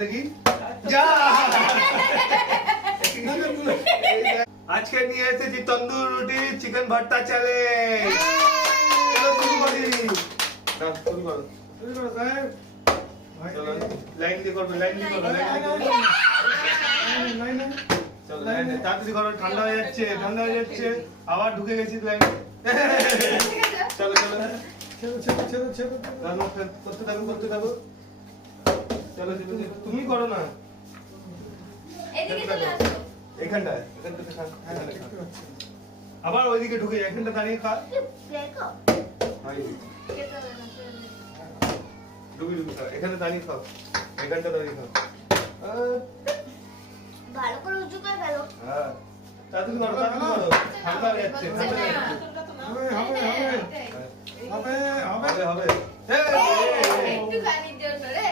দেখি যা আজকে নিয়ে এসেছি তন্দুর রুটি চিকেন ভর্তা চ্যালেঞ্জ। চলো শুরু করি। শুরু করো সাহেব। চলো লাইন দিয়ে করবে, লাইন দিয়ে করবে, লাইনে চলো লাইনে তাড়াতাড়ি করো, ঠান্ডা হয়ে যাচ্ছে, ঠান্ডা হয়ে যাচ্ছে। আবার ঢুকে গেছি লাইন। চলো চলো করতে থাকো, করতে থাকো। চলো তুমি করো না, এখানটায় এখান থেকে খা, আবার ওইদিকে ঢুকে এখানটা দাঁড়িয়ে খা। ডুবি ডুবি খা, এখানে দাঁড়িয়ে খাও, এখানটা দাঁড়িয়ে খাও। ভালো করে উঁচু করে ফেলো। হ্যাঁ তাড়াতাড়ি করো, তাড়াতাড়ি করো, ঠান্ডা হয়ে যাচ্ছে, ঠান্ডা হয়ে যাচ্ছে। হবে একটু খানির জন্য রে।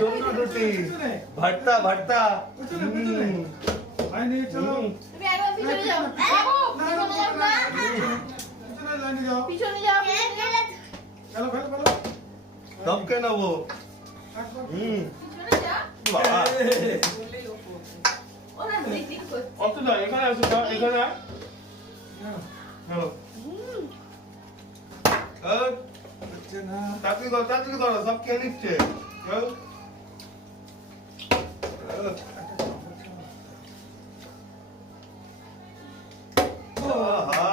তন্দুর রুটি ভর্তা ভর্তা। তুমি একদম পিছনে যাও। পিছনে যাও। দমকে নেবো। পিছনে যাও। বাবা ওরা মিটিং করছে। অত না, এখানে আসো, এখানে আয়। চলো তাড়াতাড়ি করো, তাড়াতাড়ি করো, সব খেয়ে নিচ্ছে।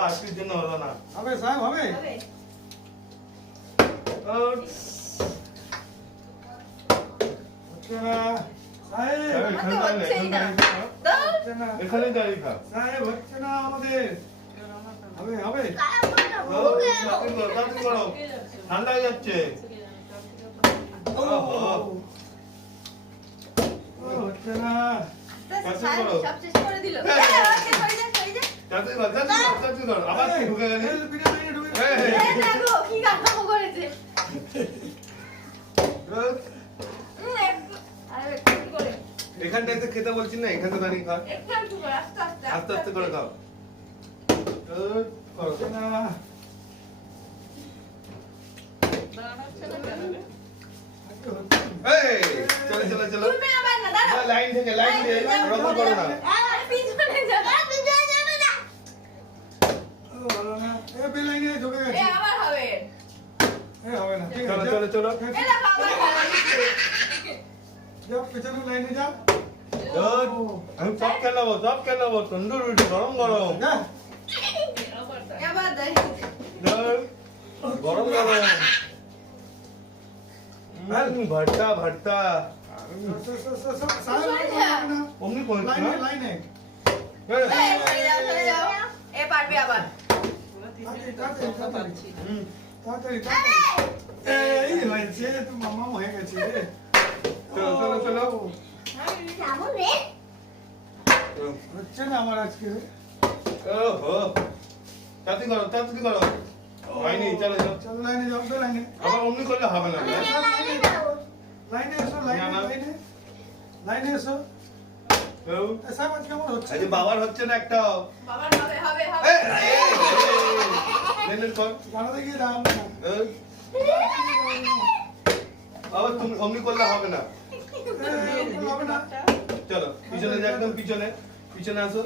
আজকের জন্য হলো না। হবে সাহেব হবে। হবে। হচ্ছে না সাহেব, আমার তো হচ্ছেই না। দাও। হচ্ছে না এখানে দাঁড়িয়ে খা। সাহেব, হচ্ছে না আমাদের। হবে হবে। তাড়াতাড়ি করো, তাড়াতাড়ি করো, ঠান্ডা হয়ে যাচ্ছে। হচ্ছে না। সব শেষ করে দিল। তাড়াতাড়ি করো, তাড়াতাড়ি করো, তাড়াতাড়ি করো। আবার কি ঢুকে গেলি? এই দেখো কি কাণ্ড করেছে। আরে কি করে? এখানটা একটু খেতে বলছি না, এখানটা দাঁড়িয়ে খা। একটু করে আস্তে আস্তে আস্তে আস্তে করে খাও। করো। হচ্ছে না। এই, চলো চলো চলো। তুমি আবার না দাঁড়াও। লাইন থেকে, লাইন দিয়ে ওরকম করো না। আরে পিছনে যাও। পিছনে যাবে না। হলো না। এ বেলাইনে ঢুকে এ গেছে। আবার হবে। এ হবে না। ঠিক চলো আছে। চলো চলো। এ দেখো আবার হবে। যাও পেছনে লাইনে যাও। আমি সব খেয়ে নেবো, সব খেয়ে নেবো। তন্দুর রুটি গরম গরম। যা। এবার দেখো। গরম গরম। ভর্তা ভর্তা। সাহেব হবে না। অমনি করছি লাইনে না? লাইনে। এই, এই চলে যাও। এ পারবি আবার। তাড়াতাড়ি তাড়াতাড়ি হুম। তাড়াতাড়ি তাড়াতাড়ি। এই হয়েছে, তো মামা হয়ে গেছে। চলো চলো চলো। হচ্ছে না আমার আজকে। ওহো। তাড়াতাড়ি করো, তাড়াতাড়ি করো। হয়নি, চলো চলো। চল লাইনে যাও, তো লাইনে। আবার অমনি করলে হবে না। লাইনে এসো, লাইনে না, না। লাইনে লাইনে এসো। কেউ? এ সাহেব আজকে আমার হচ্ছে। আজ বাবার হচ্ছে না একটাও। বাবার হবে হবে হবে। এই, এই, এই, নে, নে, কর। জানাতে গিয়ে দাম। এই, বাবা তুমি অমনি করলে হবে না। হবে না। চলো পিছনে যা, একদম পিছনে, পিছনে আসো।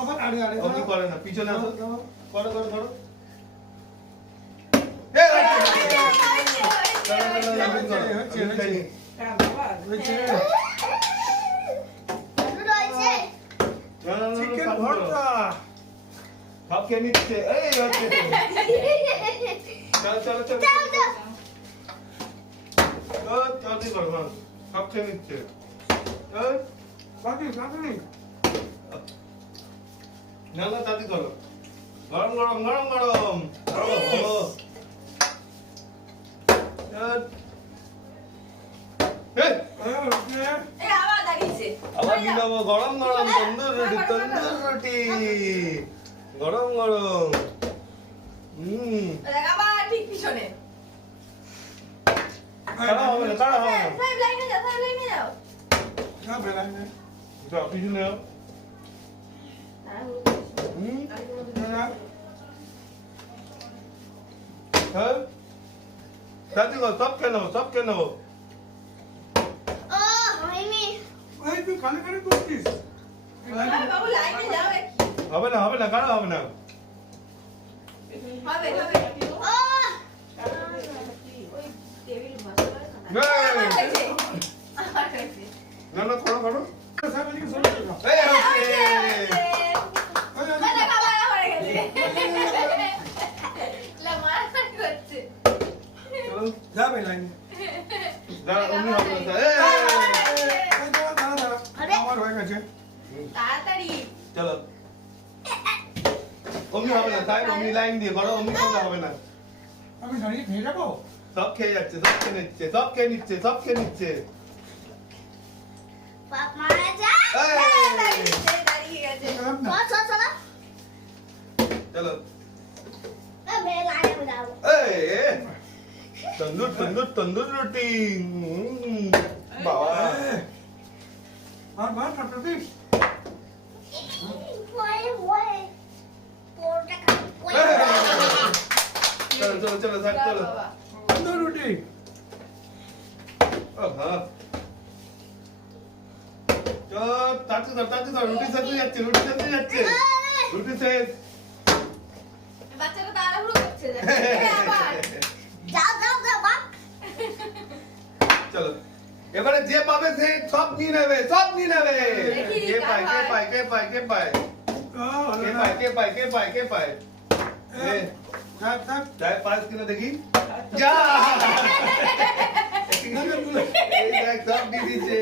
আবার আড়ে আড়ে অমনি দাও। করে না, পিছনে আসো। দাও। করো করো করো। এই, এই, চলো, চলো, চলো, অমনি করো। হচ্ছে, আমি খাইনি। হয়েছে। না, না, না, না, চিকেন সব করো। ভর্তা। সব খেয়ে নিচ্ছে। এই হচ্ছে। চলো চলো চলো। তাড়াতাড়ি করো, হ্যাঁ। সব খেয়ে নিচ্ছে। এই, বাকি বাকি। না না তাড়াতাড়ি করো। গরম গরম গরম গরম। ওহো। এই, এ আবার দাঁড়িয়েছে। আবার কি নেবো? গরম গরম তন্দুর রুটি, তন্দুর রুটি। গরম গরম। দেখ আবার ঠিক পিছনে। তাড়া হবে না, তাড়া হবে না। সাহেব লাইনে যাও, সাহেব লাইনে যাও। যাবে লাইনে। যাও, পিছনে যাও। না। হ্যাঁ তাড়াতাড়ি করো সব কেন ও হয়নি ওই তুই খালি খালি করছিস বাবু লাইনে যাবে হবে না কারো হবে না হবে ও ওই টেবিল মশলা এই, হয়েছে না করো সাহেব এদিকে চলে যাও এই হচ্ছে ওই ওই, মানে খাবার হয়ে গেছে লা মারামারি করছে চলো যাবে লাইন দাঁড়া অমনি হবে না এই ওই দাঁড়া দাঁড়া আমার হয়ে গেছে তাড়াতাড়ি চলো অমনি হবে না তাই অমনি লাইন দিয়ে করো অমনি করলে হবে না আমি দাঁড়িয়ে খেয়ে যাবো সব খেয়ে যাচ্ছে সব খেয়ে নিচ্ছে বাপ মারা যা এই! দাঁড়িয়ে গেছে খারাপ না চলো চলো मैं लाने में जाऊँ এই তন্দুর রুটি বাবা আর মার না প্রতীক वो पोटा का চলো থাক চলো তন্দুর রুটি হ্যাঁ চলো তাড়াতাড়ি রুটি সাথে যাচ্ছে রুটি শেষ বাচ্চাটা তাড়াহুড়ো করছে আবার যাও বাপ চলো এবারে যে পাবে সে সব নিয়ে নেবে দেখি, কে কার পায় কে পায় এ, থাক থাক চায় পাঁচ কিলো দেখি যা এই দেখ সব দিয়ে দিচ্ছে